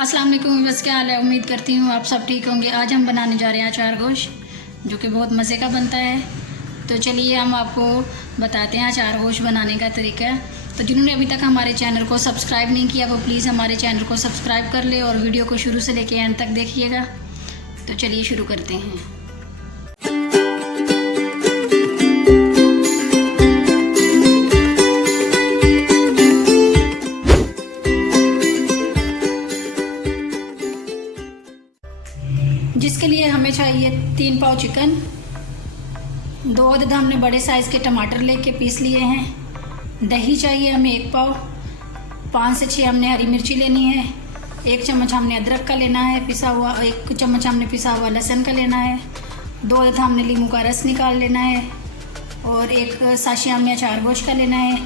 अस्सलाम वालेकुम, बस क्या हाल है। उम्मीद करती हूँ आप सब ठीक होंगे। आज हम बनाने जा रहे हैं अचार गोश्त, जो कि बहुत मज़े का बनता है। तो चलिए हम आपको बताते हैं अचार गोश्त बनाने का तरीका। तो जिन्होंने अभी तक हमारे चैनल को सब्सक्राइब नहीं किया वो प्लीज़ हमारे चैनल को सब्सक्राइब कर ले और वीडियो को शुरू से लेकर एंड तक देखिएगा। तो चलिए शुरू करते हैं। जिसके लिए हमें चाहिए 3 पाव चिकन, 2 अदद हमने बड़े साइज़ के टमाटर लेके पीस लिए हैं। दही चाहिए हमें 1 पाव, 5 से 6 हमने हरी मिर्ची लेनी है, 1 चम्मच हमने अदरक का लेना है पिसा हुआ, 1 चम्मच हमने पिसा हुआ लहसुन का लेना है, 2 अदद हमने नींबू का रस निकाल लेना है और 1 साशी हमने अचार गोश्त का लेना है।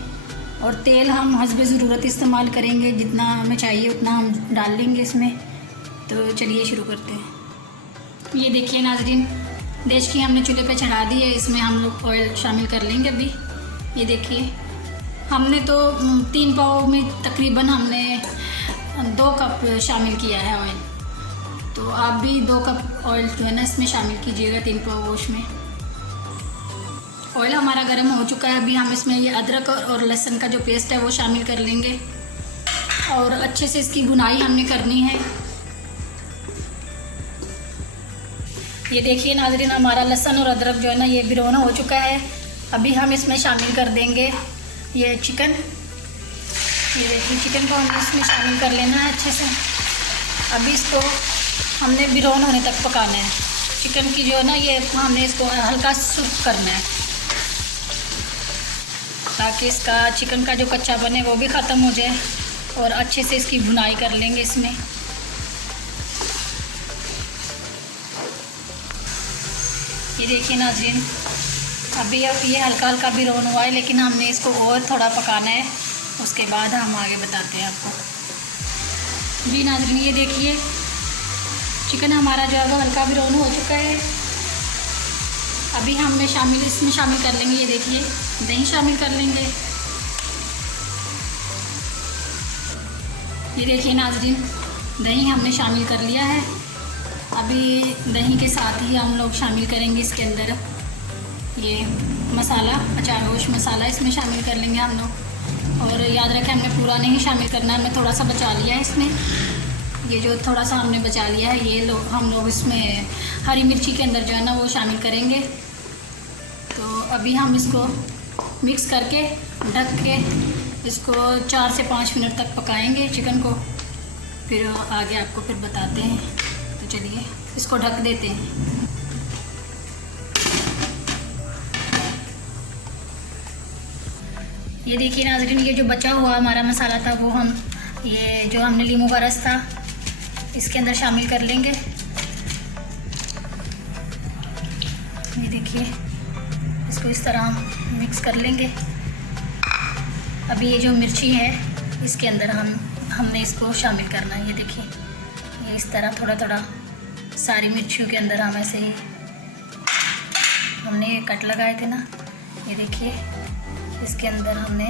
और तेल हम हस्बे ज़रूरत इस्तेमाल करेंगे, जितना हमें चाहिए उतना हम डाल लेंगे इसमें। तो चलिए शुरू करते हैं। ये देखिए नाज़रीन, देश की हमने चूल्हे पे चढ़ा दी है। इसमें हम लोग ऑयल शामिल कर लेंगे अभी। ये देखिए हमने तो 3 पाव में तकरीबन हमने 2 कप शामिल किया है ऑयल। तो आप भी 2 कप ऑयल जो है ना इसमें शामिल कीजिएगा 3 पाव गोश्त में। ऑयल हमारा गर्म हो चुका है। अभी हम इसमें ये अदरक और लहसुन का जो पेस्ट है वो शामिल कर लेंगे और अच्छे से इसकी भुनाई हमने करनी है। ये देखिए नाज़रीन, हमारा लहसुन और अदरक जो है ना ये ब्राउन हो चुका है। अभी हम इसमें शामिल कर देंगे ये चिकन। ये देखिए चिकन को हमने इसमें शामिल कर लेना है अच्छे से। अभी इसको हमने ब्राउन होने तक पकाना है। चिकन की जो है ना ये हमने इसको हल्का सूख करना है ताकि इसका चिकन का जो कच्चा बने वो भी ख़त्म हो जाए और अच्छे से इसकी भुनाई कर लेंगे इसमें। ये देखिए नाज़रीन, अभी ये हल्का हल्का भी ब्राउन हुआ है, लेकिन हमने इसको और थोड़ा पकाना है, उसके बाद हम आगे बताते हैं आपको। जी नाज़रीन, ये देखिए चिकन हमारा जो है वो हल्का ब्राउन हो चुका है। अभी हमने इसमें शामिल कर लेंगे, ये देखिए दही शामिल कर लेंगे। ये देखिए नाज़रीन, दही हमने शामिल कर लिया है। अभी दही के साथ ही हम लोग शामिल करेंगे इसके अंदर ये मसाला, अचार गोश्त मसाला इसमें शामिल कर लेंगे हम लोग। और याद रखें हमने पूरा नहीं शामिल करना है, हमने थोड़ा सा बचा लिया है इसमें। ये जो थोड़ा सा हमने बचा लिया है ये हम लोग इसमें हरी मिर्ची के अंदर जो है ना वो शामिल करेंगे। तो अभी हम इसको मिक्स करके ढक के इसको 4 से 5 मिनट तक पकाएंगे चिकन को, फिर आगे आपको फिर बताते हैं। तो चलिए इसको ढक देते हैं। ये देखिए नाज़रीन, ये जो बचा हुआ हमारा मसाला था वो हम ये जो हमने नींबू का रस था इसके अंदर शामिल कर लेंगे। ये देखिए इसको इस तरह हम मिक्स कर लेंगे। अभी ये जो मिर्ची है इसके अंदर हमने इसको शामिल करना है। ये देखिए ये इस तरह थोड़ा थोड़ा सारी मिर्चियों के अंदर हम ऐसे ही हमने ये कट लगाए थे ना, ये देखिए इसके अंदर हमने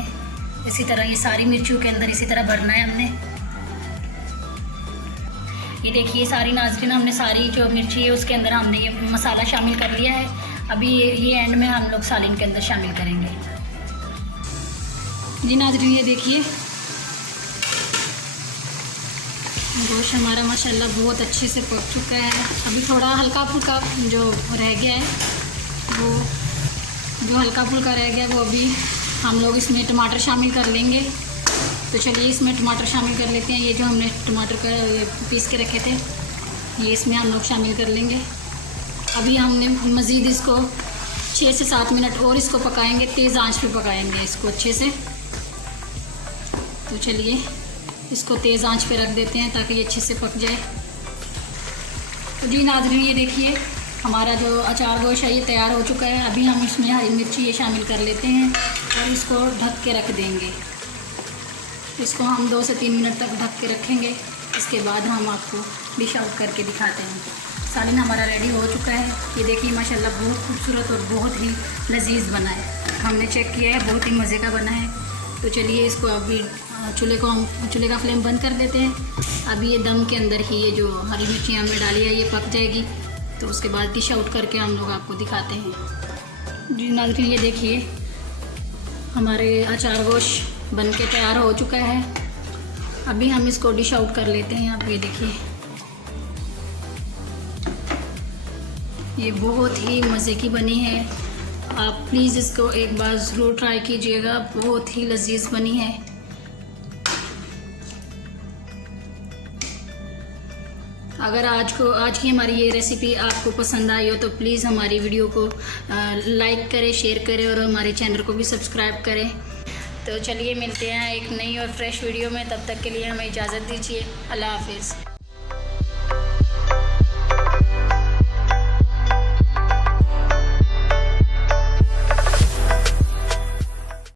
इसी तरह ये सारी मिर्चियों के अंदर इसी तरह भरना है हमने। ये देखिए सारी नाज़रीन हमने सारी जो मिर्ची है उसके अंदर हमने ये मसाला शामिल कर लिया है। अभी ये एंड में हम लोग सालीन के अंदर शामिल करेंगे। जी नाज़रीन, ये देखिए गोश्त हमारा माशाल्लाह बहुत अच्छे से पक चुका है। अभी थोड़ा हल्का फुल्का जो रह गया है वो अभी हम लोग इसमें टमाटर शामिल कर लेंगे। तो चलिए इसमें टमाटर शामिल कर लेते हैं। ये जो हमने टमाटर का पीस के रखे थे ये इसमें हम लोग शामिल कर लेंगे। अभी हमने मज़ीद इसको 6 से 7 मिनट और इसको पकाएंगे, तेज़ आंच पे पकाएंगे इसको अच्छे से। तो चलिए इसको तेज़ आंच पे रख देते हैं ताकि ये अच्छे से पक जाए। तो जी नाज़रीन, ये देखिए हमारा जो अचार गोश्त है ये तैयार हो चुका है। अभी हम इसमें हरी मिर्ची ये शामिल कर लेते हैं और इसको ढक के रख देंगे। इसको हम 2 से 3 मिनट तक ढक के रखेंगे। इसके बाद हम आपको डिश आउट करके दिखाते हैं। सालन हमारा रेडी हो चुका है। ये देखिए माशाल्लाह बहुत खूबसूरत और बहुत ही लजीज बना है। हमने चेक किया है, बहुत ही मज़े का बना है। तो चलिए इसको अभी चूल्हे का फ्लेम बंद कर देते हैं। अभी ये दम के अंदर ही ये जो हरी मिर्ची हमने डाली है ये पक जाएगी, तो उसके बाद डिश आउट करके हम लोग आपको दिखाते हैं। जी नाज़रीन, ये देखिए हमारे अचार गोश बन के तैयार हो चुका है। अभी हम इसको डिश आउट कर लेते हैं। आप ये देखिए, ये बहुत ही मज़े की बनी है। आप प्लीज़ इसको एक बार ज़रूर ट्राई कीजिएगा, बहुत ही लजीज बनी है। अगर आज की हमारी ये रेसिपी आपको पसंद आई हो तो प्लीज़ हमारी वीडियो को लाइक करें, शेयर करें और हमारे चैनल को भी सब्सक्राइब करें। तो चलिए मिलते हैं एक नई और फ्रेश वीडियो में। तब तक के लिए हमें इजाज़त दीजिए। अल्लाह हाफिज़।